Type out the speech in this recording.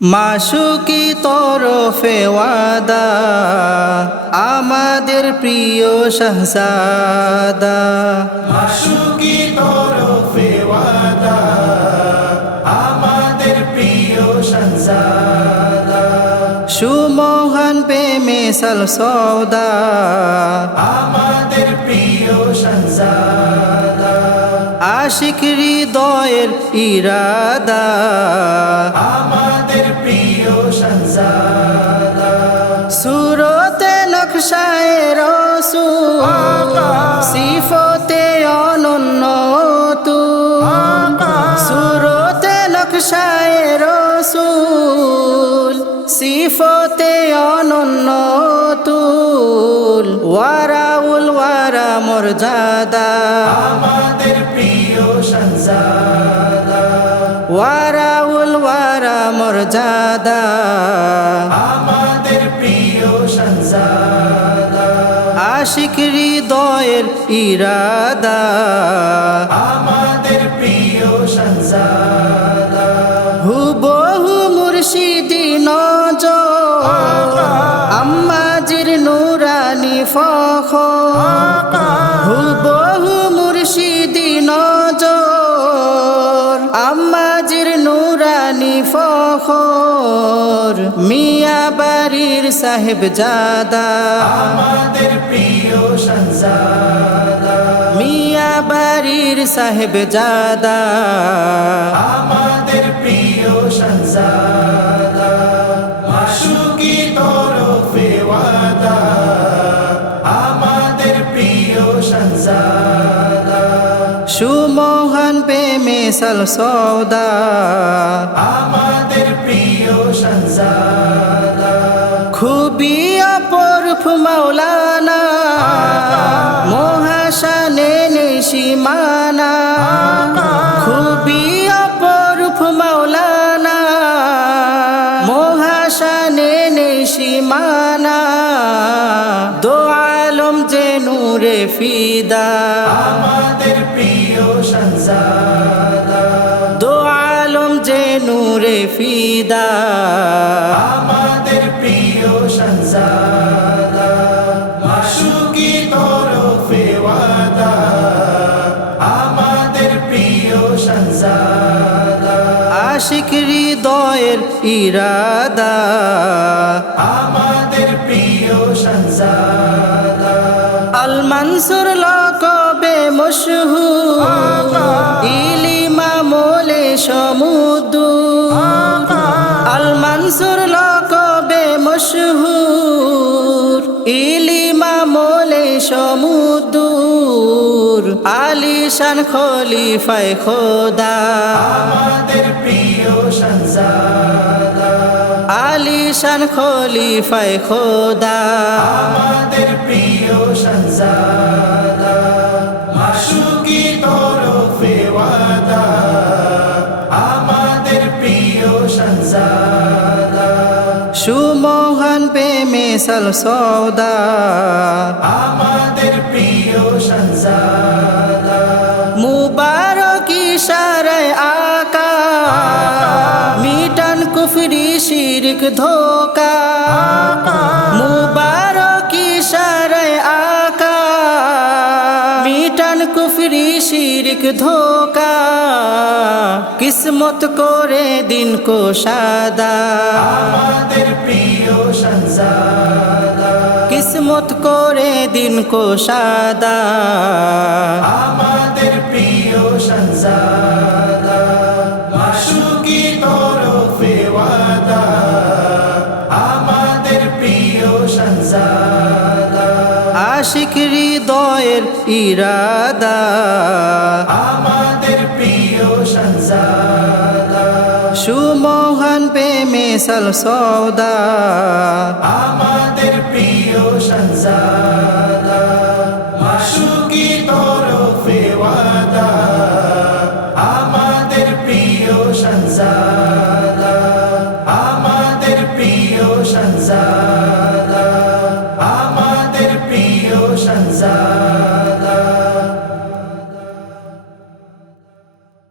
মাশুকি তরফে ওয়াদা আমাদের প্রিয় শাহজাদা। মাশুকি তরফে ওয়াদা আমাদের প্রিয় শাহজাদা। সুমহান বেমিসাল সওদা আমাদের প্রিয় শাহজাদা। আশিক হৃদয়ের ইরাদা আমাদের প্রিয় শাহজাদা। সুরতে নকশায় রসূল সিফতে অনন্য তু। সুরতে নকশায় রসূল সিফতে অনন্য তুল। ওয়ারাউল ওয়ারা মর্যাদা আমাদের প্রিয় শাহজাদা। ওয়ারাউল ওয়ারা মর্যাদা আমাদের প্রিয় শাহজাদা। আশিক হৃদয়ের ইরাদা আমাদের প্রিয় শাহজাদা। হুবহু মুর্শিদি নজর আম্মাজির নুরানি ফখর। হুবহু মুর্শিদি নজর আম্মাজির নুরানি ফখর। মিয়া বাড়ির সাহেব জাদা আমাদের প্রিয় শাহজাদা। মিয়া বাড়ির সাহেব জাদা আমাদের প্রিয় শাহজাদা। মাশুকি তরফে ওয়াদা আমাদের প্রিয় শাহজাদা। সুমহান বেমিসাল সওদা আমাদের প্রিয় শাহজাদা। খুবই অপরূপ মাওলানা মহাশানে নেই সীমানা। খুবই অপরূপ মাওলানা মহাশানে নেই সীমানা। দো আলম যে নূরে ফিদা আমাদের প্রিয় শাহজাদা। দো আলম যে নূরে ফিদা আমাদের প্রিয় শাহজাদা। মাশুকি তরফে ওয়াদা আমাদের প্রিয় শাহজাদা। আশিক হৃদয়ের ইরাদা আমাদের প্রিয় শাহজাদা। আল মনসুর লকবে মশহুর ইলিমা মোলে সমুদুর। আল মনসুর লকবে মশহুর ইলিমা মোলে সমুদুর। আলিশান খলিফায়ে খোদা আমাদের প্রিয় শাহজাদা। আলিশান খলিফায়ে খোদা আমাদের প্রিয় শাহজাদা। মাশুকি তরফে ওয়াদা আমাদের প্রিয় শাহজাদা। সুমহান বেমিসাল সওদা আমাদের প্রিয় শাহজাদা। মুবারক ইশারায় আকা মিটান কুফরি শিরক ধোকা। মুবারক ইশারায় আকা মিটান কুফরি শিরক ধোকা। কিসমত করে দিন কো সাদা আমাদের প্রিয় শাহজাদা। কিসমত করে দিন কো সাদা। আমাদের প্রিয় শাহজাদা। মাশুকি তরফে ওয়াদা আমাদের প্রিয় শাহজাদা। আশিক হৃদয়ের ইরাদা আমাদের প্রিয় শাহজাদা। সুমহান বেমিসাল সওদা আমাদের প্রিয় শাহজাদা। মাশুকি তরফে ওয়াদা আমাদের প্রিয় শাহজাদা।